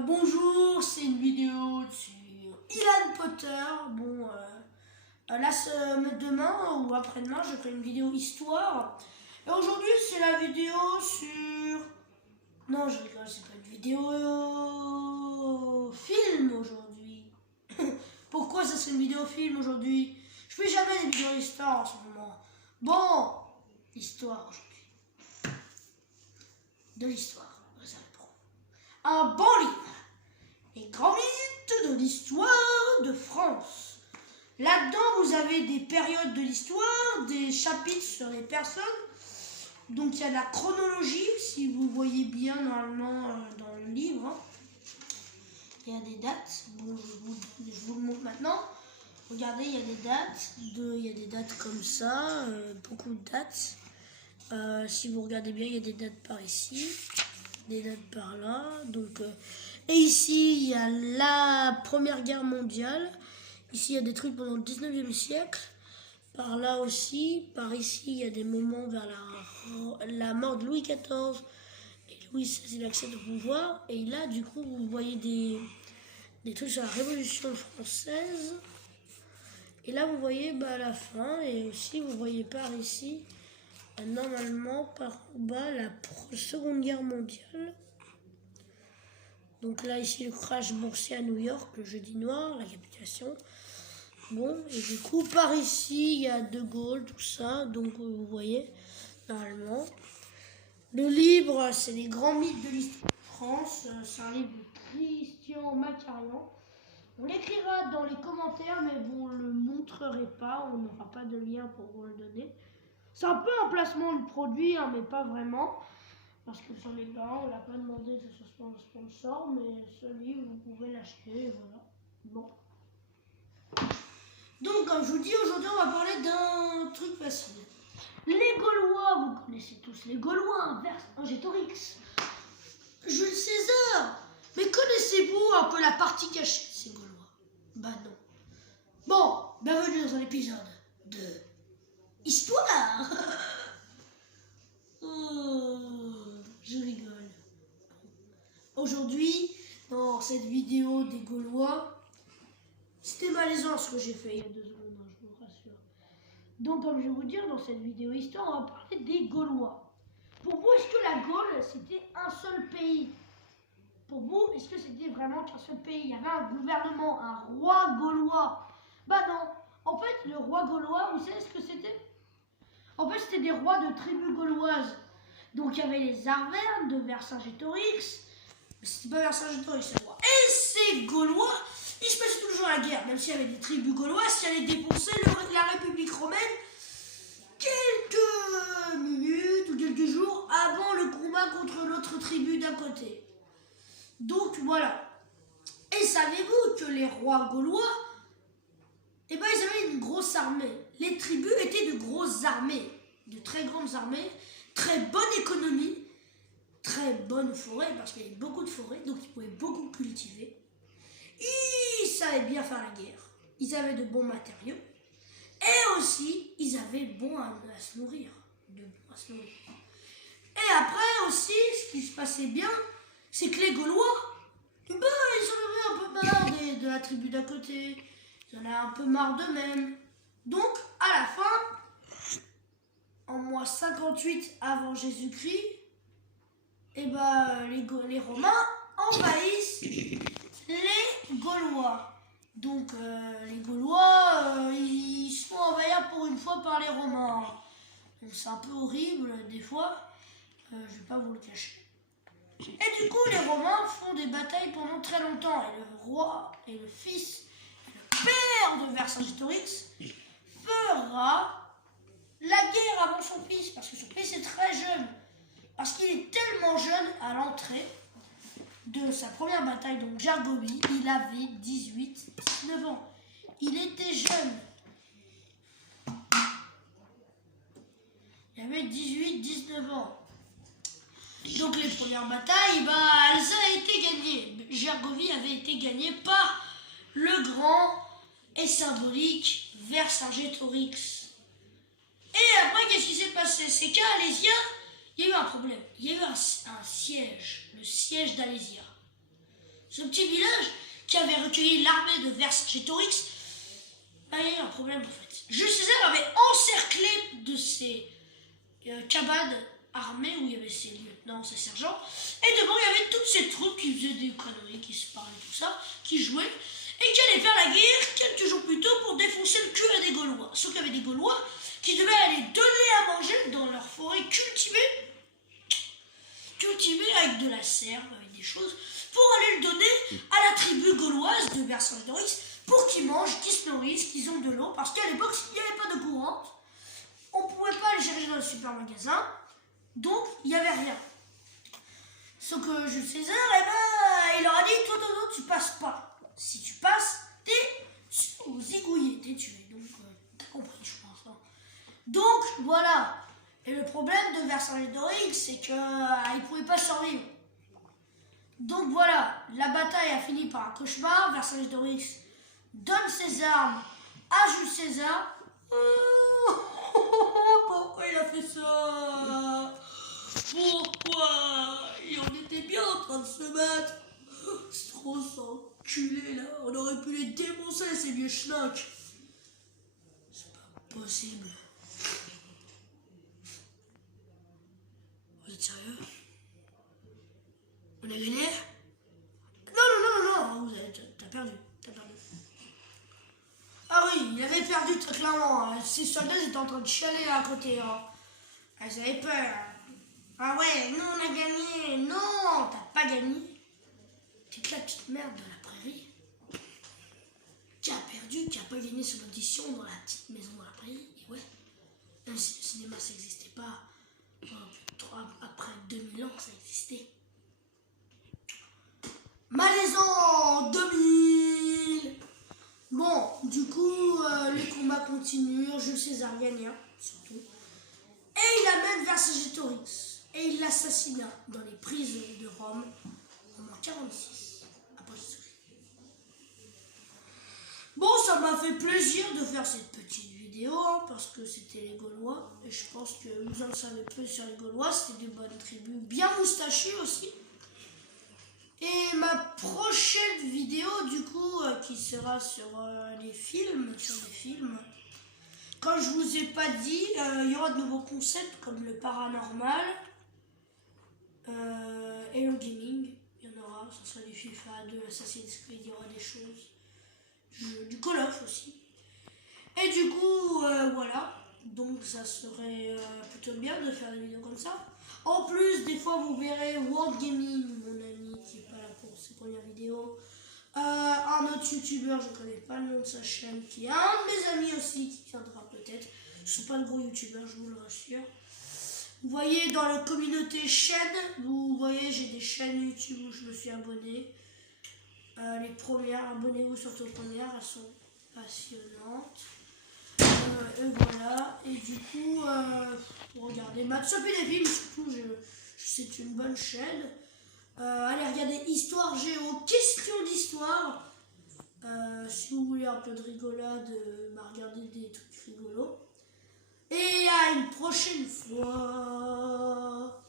Bonjour, c'est une vidéo sur Ilan Potter. Là, demain ou après-demain, je ferai une vidéo histoire. Et aujourd'hui, c'est la vidéo sur... Non, je rigole, c'est pas une vidéo film aujourd'hui. Pourquoi ça serait une vidéo film aujourd'hui? Je fais jamais des vidéos histoire en ce moment. Bon, histoire aujourd'hui. De l'histoire, vous savez trop. Un bon livre. Les grands mythes de l'histoire de France. Là-dedans, vous avez des périodes de l'histoire, des chapitres sur les personnes. Donc, il y a la chronologie, si vous voyez bien normalement dans le livre. Il y a des dates. Bon, je vous le montre maintenant. Regardez, il y a des dates. Il y a des dates comme ça, beaucoup de dates. Si vous regardez bien, il y a des dates par ici, des dates par là. Et ici, il y a la Première Guerre mondiale. Ici, il y a des trucs pendant le 19e siècle. Par là aussi. Par ici, il y a des moments vers la mort de Louis XIV. Et Louis XVI, il accède au pouvoir. Et là, du coup, vous voyez des trucs sur la Révolution française. Et là, vous voyez à la fin. Et aussi, vous voyez par ici, normalement, par en bas, la Seconde Guerre mondiale. Donc là, ici, le crash boursier à New York, le jeudi noir, la capitulation. Bon, et du coup, par ici, il y a De Gaulle, tout ça. Donc, vous voyez, normalement. Le livre, c'est les grands mythes de l'histoire de France. C'est un livre de Christian Macarian. On l'écrira dans les commentaires, mais vous ne le montrerez pas. On n'aura pas de lien pour vous le donner. C'est un peu un placement de produit, hein, mais pas vraiment. Parce que sur les gars, on l'a pas demandé que ce soit un sponsor, mais ce livre, vous pouvez l'acheter, voilà. Bon. Donc, comme je vous dis, aujourd'hui, on va parler d'un truc facile. Les Gaulois, vous connaissez tous les Gaulois, Vercingétorix, Jules César. Mais connaissez-vous un peu la partie cachée de ces Gaulois? Bah non. Bon, bienvenue dans un épisode de Histoire. Je rigole. Aujourd'hui, dans cette vidéo des Gaulois, c'était malaisant ce que j'ai fait il y a 2 secondes, hein, je vous rassure. Donc, comme je vais vous dire, dans cette vidéo histoire, on va parler des Gaulois. Pour vous, est-ce que la Gaule, c'était un seul pays? Pour vous, est-ce que c'était vraiment qu'un seul pays? Il y avait un gouvernement, un roi gaulois? Bah non. En fait, le roi gaulois, vous savez ce que c'était? En fait, c'était des rois de tribus gauloises. Donc, il y avait les Arvernes de Vercingétorix. Mais c'était pas Vercingétorix, c'est le roi. Et ces Gaulois, ils se passaient toujours la guerre. Même s'il y avait des tribus gauloises qui allaient défoncer la République romaine quelques minutes ou quelques jours avant le combat contre l'autre tribu d'un côté. Donc, voilà. Et savez-vous que les rois gaulois, ils avaient une grosse armée. Les tribus étaient de grosses armées, de très grandes armées, très bonne économie, très bonne forêt, parce qu'il y avait beaucoup de forêts, donc ils pouvaient beaucoup cultiver. Ils savaient bien faire la guerre. Ils avaient de bons matériaux. Et aussi, ils avaient bon à se nourrir. Et après aussi, ce qui se passait bien, c'est que les Gaulois, ils en avaient un peu marre de la tribu d'à côté. Ils en avaient un peu marre d'eux-mêmes. Donc, à la fin, en mois 58 avant Jésus-Christ, les Romains envahissent les Gaulois. Donc, les Gaulois, ils se font envahir pour une fois par les Romains. C'est un peu horrible, des fois. Je ne vais pas vous le cacher. Et du coup, les Romains font des batailles pendant très longtemps. Et le roi et le fils, le père de Vercingétorix, fera la guerre avant son fils. Parce que son fils est très jeune. Parce qu'il est tellement jeune à l'entrée de sa première bataille, donc Gergovie, il avait 18-19 ans. Il était jeune. Il avait 18-19 ans. Donc les premières batailles, elles avaient été gagnées. Gergovie avait été gagnée par le grand et symbolique Vercingétorix. Et après, qu'est-ce qui s'est passé? C'est qu'à Alésia, il y a eu un problème. Il y a eu un siège, le siège d'Alésia. Ce petit village qui avait recueilli l'armée de Vercingétorix, il y a eu un problème en fait. Jules César avait encerclé de ses cabanes armées où il y avait ses lieutenants, ses sergents, et devant il y avait toutes ces troupes qui faisaient des conneries, qui se parlaient, tout ça, qui jouaient, et qui allaient faire la guerre quelques jours plus tôt pour défoncer le cul à des Gaulois. Sauf qu'il y avait des Gaulois qui devaient aller donner à manger dans leur forêt cultivée avec de la serre, avec des choses, pour aller le donner à la tribu gauloise de Vercingétorix pour qu'ils mangent, qu'ils se nourrissent, qu'ils ont de l'eau, parce qu'à l'époque, il n'y avait pas de courante, on ne pouvait pas aller chercher dans le supermagasin, donc il n'y avait rien. Sauf que Jules César, il leur a dit, toi, tu passes pas. Si tu passes, t'es zigouillé, t'es tué. Donc, t'as compris, je pense. Hein. Donc, voilà. Et le problème de Vercingétorix, c'est qu'il ne pouvait pas survivre. Donc voilà, la bataille a fini par un cauchemar. Vercingétorix donne ses armes à Jules César. Pourquoi il a fait ça? Pourquoi? Et on était bien en train de se battre. C'est trop s'enculer là. On aurait pu les défoncer ces vieux schnocks. C'est pas possible. Vous êtes sérieux? On a gagné? Non, t'as perdu. Ah oui, il avait perdu très clairement. Ses soldats étaient en train de chialer à côté. Hein. Ils avaient peur. Ah ouais, nous on a gagné. Non, t'as pas gagné. T'es que la petite merde de la prairie. Qui a perdu, qui a pas gagné son audition dans la petite maison dans la prairie. Et ouais, même si le cinéma ça n'existait pas, après 2000 ans ça existait. Malaisant 2000. Bon, du coup, les combats continuent. Jules César gagne, surtout. Et il amène Vercingétorix. Et il l'assassina dans les prisons de Rome en 1946. Après bon, ça m'a fait plaisir de faire cette petite vidéo parce que c'était les Gaulois. Et je pense que vous en savez plus sur les Gaulois. C'était des bonnes tribus, bien moustachues aussi. Et ma prochaine vidéo, du coup, qui sera sur les films, comme je vous ai pas dit, il y aura de nouveaux concepts comme le paranormal et le gaming. Il y en aura, ce sera du FIFA, de Assassin's Creed, il y aura des choses, du Call of aussi. Et du coup, voilà, donc ça serait plutôt bien de faire des vidéos comme ça. En plus, des fois, vous verrez World Gaming, mon ami qui est pas là pour ses premières vidéos. Un autre youtubeur, je ne connais pas le nom de sa chaîne, qui est un de mes amis aussi, qui viendra peut-être. Je ne suis pas de gros youtubeurs, je vous le rassure. Vous voyez, dans la communauté chaîne, vous voyez, j'ai des chaînes YouTube où je me suis abonné. Les premières, abonnez-vous surtout aux premières, elles sont passionnantes. Et voilà, et du coup, regardez, Matsop et des films, surtout, c'est une bonne chaîne. Allez regarder Histoire Géo, question d'histoire. Si vous voulez un peu de rigolade, regardez des trucs rigolos. Et à une prochaine fois.